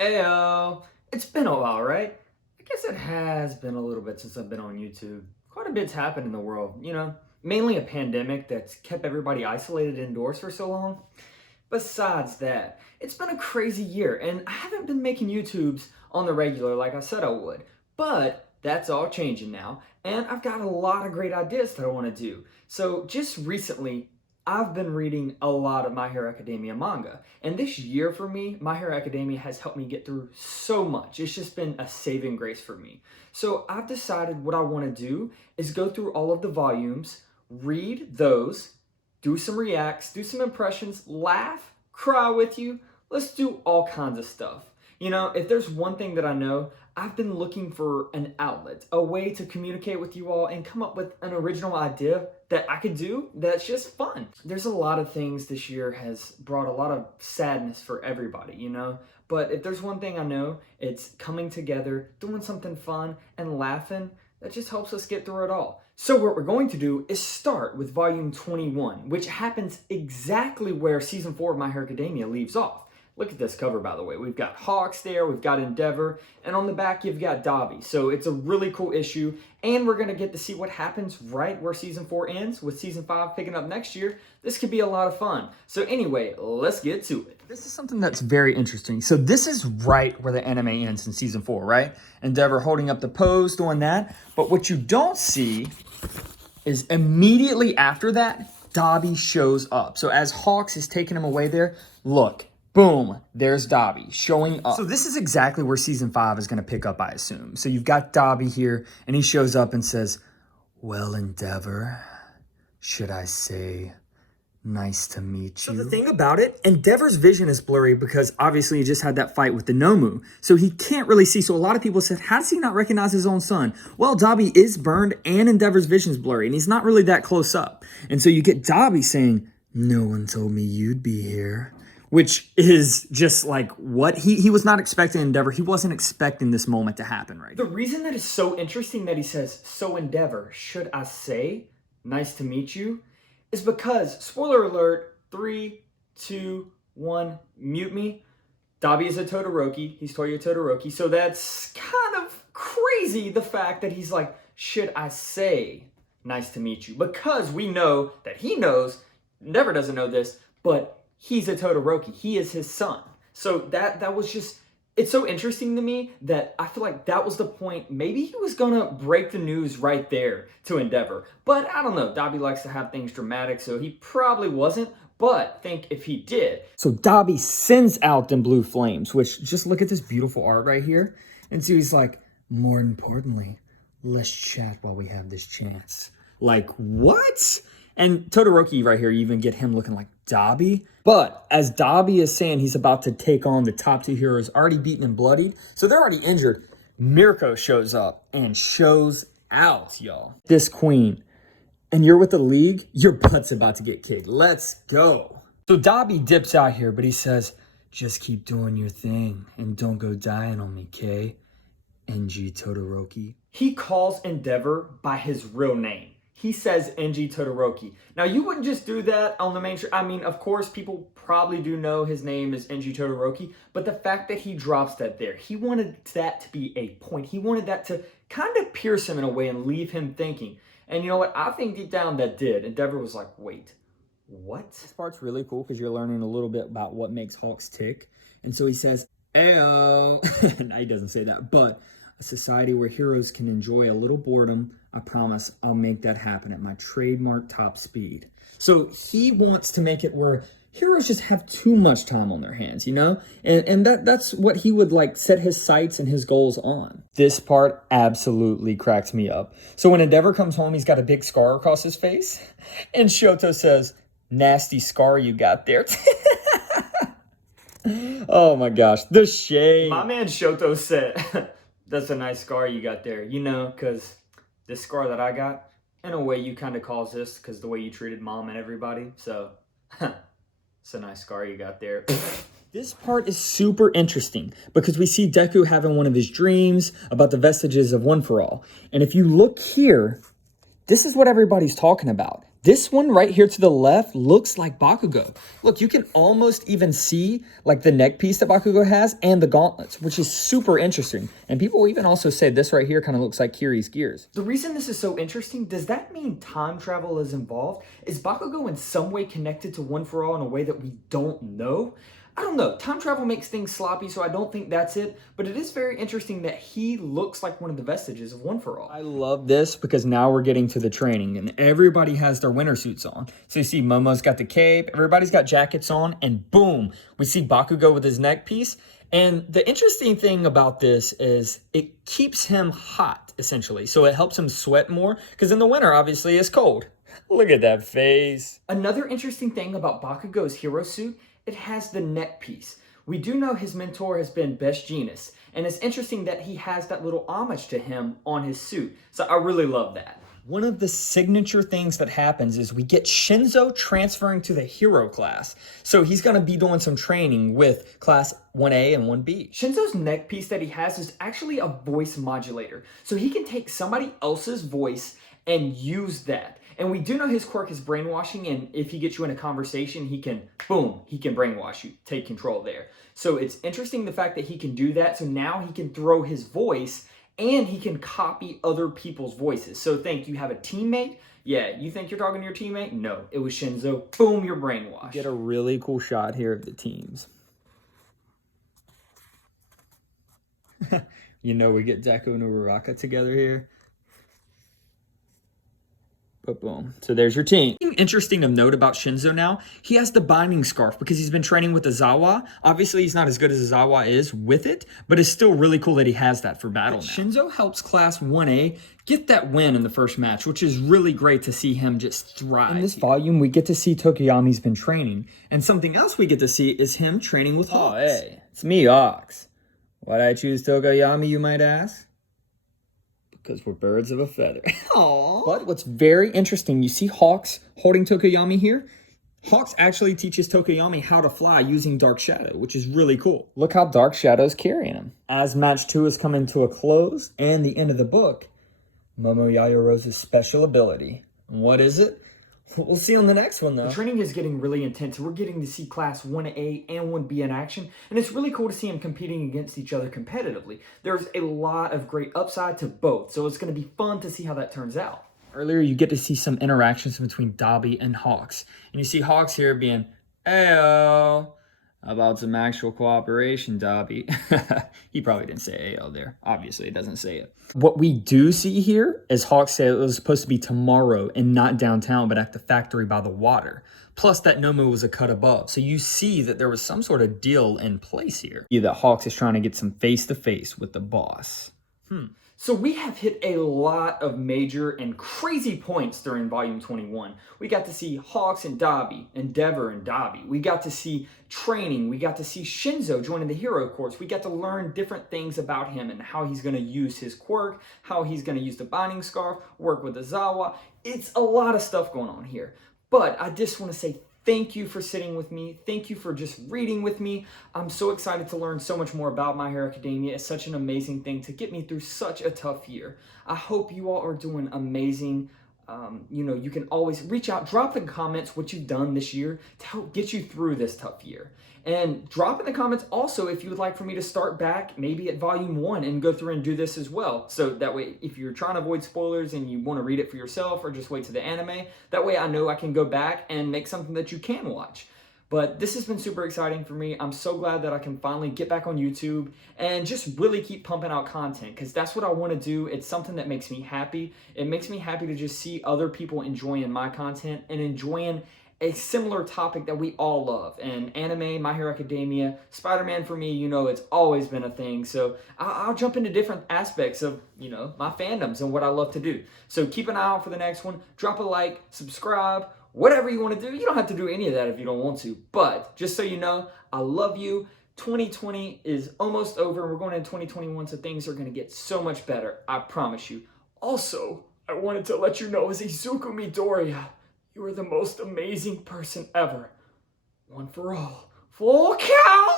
Heyo, it's been a while, right? I guess it has been a little bit since I've been on YouTube. Quite a bit's happened in the world, mainly a pandemic that's kept everybody isolated indoors for so long. Besides that, it's been a crazy year, and I haven't been making YouTubes on the regular like I said I would. But that's all changing now, and I've got a lot of great ideas that I want to do. So just recently, I've been reading a lot of My Hero Academia manga, and this year for me, My Hero Academia has helped me get through so much. It's just been a saving grace for me. So I've decided what I want to do is go through all of the volumes, read those, do some reacts, do some impressions, laugh, cry with you. Let's do all kinds of stuff. If there's one thing that I know, I've been looking for an outlet, a way to communicate with you all and come up with an original idea that I could do that's just fun. There's a lot of things this year has brought a lot of sadness for everybody, But if there's one thing I know, it's coming together, doing something fun, and laughing. That just helps us get through it all. So what we're going to do is start with volume 21, which happens exactly where season 4 of My Hero Academia leaves off. Look at this cover, by the way. We've got Hawks there, we've got Endeavor, and on the back you've got DABI. So it's a really cool issue, and we're going to get to see what happens right where season 4 ends, with season 5 picking up next year. This could be a lot of fun. So anyway, let's get to it. This is something that's very interesting. So this is right where the anime ends in season 4, right? Endeavor holding up the pose, doing that. But what you don't see is immediately after that, DABI shows up. So as Hawks is taking him away there, look. Boom, there's DABI showing up. So this is exactly where season 5 is going to pick up, I assume. So you've got DABI here, and he shows up and says, "Well, Endeavor, should I say, nice to meet you." So the thing about it, Endeavor's vision is blurry because obviously he just had that fight with the Nomu. So he can't really see. So a lot of people said, how does he not recognize his own son? Well, DABI is burned and Endeavor's vision's blurry, and he's not really that close up. And so you get DABI saying, "No one told me you'd be here." Which is just like, what? He was not expecting Endeavor. He wasn't expecting this moment to happen, right? The reason that is so interesting that he says, "So Endeavor, should I say, nice to meet you?" is because, spoiler alert, 3, 2, 1, mute me. DABI is a Todoroki. He's Toyo Todoroki. So that's kind of crazy, the fact that he's like, "Should I say, nice to meet you?" Because we know that he knows, Endeavor doesn't know this, but he's a Todoroki. He is his son. So that was just, it's so interesting to me that I feel like that was the point. Maybe he was going to break the news right there to Endeavor. But I don't know. DABI likes to have things dramatic, so he probably wasn't. But think if he did. So DABI sends out them blue flames, which, just look at this beautiful art right here. And so he's like, "More importantly, let's chat while we have this chance." Like, what? And Todoroki right here, you even get him looking like DABI. But as DABI is saying he's about to take on the top 2 heroes, already beaten and bloodied, so they're already injured, Mirko shows up and shows out, y'all. This queen. And you're with the League? Your butt's about to get kicked. Let's go. So DABI dips out here, but he says, "Just keep doing your thing and don't go dying on me, K. NG Todoroki." He calls Endeavor by his real name. He says NG Todoroki. Now, you wouldn't just do that on the main show. I mean, of course, people probably do know his name is NG Todoroki, but the fact that he drops that there, he wanted that to be a point. He wanted that to kind of pierce him in a way and leave him thinking. And you know what? I think deep down that did. Endeavor was like, wait, what? This part's really cool because you're learning a little bit about what makes Hawks tick. And so he says, "Ayo." No, he doesn't say that, but a society where heroes can enjoy a little boredom. I promise I'll make that happen at my trademark top speed. So he wants to make it where heroes just have too much time on their hands, And that's what he would like set his sights and his goals on. This part absolutely cracks me up. So when Endeavor comes home, he's got a big scar across his face. And Shoto says, "Nasty scar you got there." Oh my gosh, the shade. My man Shoto said, "That's a nice scar you got there, because this scar that I got, in a way you kind of caused this because the way you treated mom and everybody. So, it's a nice scar you got there." This part is super interesting because we see Deku having one of his dreams about the vestiges of One For All. And if you look here, this is what everybody's talking about. This one right here to the left looks like Bakugo. Look, you can almost even see like the neck piece that Bakugo has and the gauntlets, which is super interesting. And people even also say this right here kind of looks like Kiri's gears. The reason this is so interesting, does that mean time travel is involved? Is Bakugo in some way connected to One For All in a way that we don't know? I don't know. Time travel makes things sloppy, so I don't think that's it. But it is very interesting that he looks like one of the vestiges of One For All. I love this because now we're getting to the training and everybody has their winter suits on. So you see Momo's got the cape, everybody's got jackets on, and boom, we see Bakugo with his neck piece. And the interesting thing about this is it keeps him hot, essentially. So it helps him sweat more because in the winter, obviously, it's cold. Look at that face. Another interesting thing about Bakugo's hero suit, it has the neck piece. We do know his mentor has been Best Jeanist, and it's interesting that he has that little homage to him on his suit. So I really love that. One of the signature things that happens is we get Shinzo transferring to the hero class. So he's going to be doing some training with class 1A and 1B. Shinzo's neck piece that he has is actually a voice modulator. So he can take somebody else's voice and use that. And we do know his quirk is brainwashing, and if he gets you in a conversation, he can, boom, he can brainwash you, take control there. So it's interesting the fact that he can do that. So now he can throw his voice and he can copy other people's voices. So think you have a teammate. Yeah, you think you're talking to your teammate? No, it was Shinzo. Boom, you're brainwashed. Get a really cool shot here of the teams. You know we get Deku and Uraraka together here. But boom. So there's your team. Interesting of note about Shinzo now, he has the binding scarf because he's been training with Izawa. Obviously, he's not as good as Izawa is with it, but it's still really cool that he has that for battle now. Shinzo helps Class 1A get that win in the first match, which is really great to see him just thrive. In this volume, we get to see Tokoyami's been training. And something else we get to see is him training with Hawks. Oh, hey, it's me, Hawks. Why'd I choose Tokoyami, you might ask? Because we're birds of a feather. Aww. But what's very interesting, you see Hawks holding Tokoyami here? Hawks actually teaches Tokoyami how to fly using Dark Shadow, which is really cool. Look how Dark Shadow's carrying him. As match 2 is coming to a close and the end of the book, Momo Yaoyorozu's special ability. What is it? We'll see on the next one, though. The training is getting really intense. We're getting to see Class 1A and 1B in action, and it's really cool to see them competing against each other competitively. There's a lot of great upside to both, so it's going to be fun to see how that turns out. Earlier, you get to see some interactions between Dabi and Hawks, and you see Hawks here being, "Ayo, about some actual cooperation, Dabi." He probably didn't say "ayo" there. Obviously, it doesn't say it. What we do see here is Hawks say it was supposed to be tomorrow and not downtown, but at the factory by the water. Plus, that Nomu was a cut above. So you see that there was some sort of deal in place here. That Hawks is trying to get some face-to-face with the boss. So we have hit a lot of major and crazy points during Volume 21. We got to see Hawks and Dabi, Endeavor and Dabi. We got to see training. We got to see Shinzo joining the hero course. We got to learn different things about him and how he's going to use his quirk, how he's going to use the binding scarf, work with Izawa. It's a lot of stuff going on here. But I just want to say thank you for sitting with me. Thank you for just reading with me. I'm so excited to learn so much more about My Hero Academia. It's such an amazing thing to get me through such a tough year. I hope you all are doing amazing. You can always reach out, drop in the comments what you've done this year to help get you through this tough year. And drop in the comments also if you would like for me to start back maybe at Volume 1 and go through and do this as well. So that way, if you're trying to avoid spoilers and you want to read it for yourself or just wait to the anime, that way I know I can go back and make something that you can watch. But this has been super exciting for me. I'm so glad that I can finally get back on YouTube and just really keep pumping out content because that's what I want to do. It's something that makes me happy. It makes me happy to just see other people enjoying my content and enjoying a similar topic that we all love. And anime, My Hero Academia, Spider-Man for me, it's always been a thing. So I'll jump into different aspects of, my fandoms and what I love to do. So keep an eye out for the next one. Drop a like, subscribe, whatever you want to do. You don't have to do any of that if you don't want to. But just so you know, I love you. 2020 is almost over. We're going into 2021, so things are going to get so much better. I promise you. Also, I wanted to let you know, as Izuku Midoriya, you are the most amazing person ever. One for all. Full count!